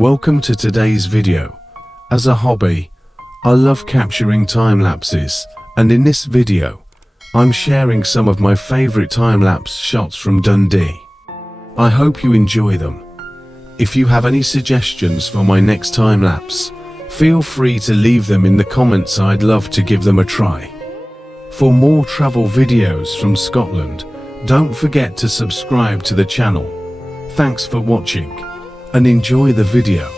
Welcome to today's video. As a hobby, I love capturing time lapses, and in this video, I'm sharing some of my favorite time-lapse shots from Dundee. I hope you enjoy them. If you have any suggestions for my next time-lapse, feel free to leave them in the comments. I'd love to give them a try. For more travel videos from Scotland, don't forget to subscribe to the channel. Thanks for watching, and enjoy the video.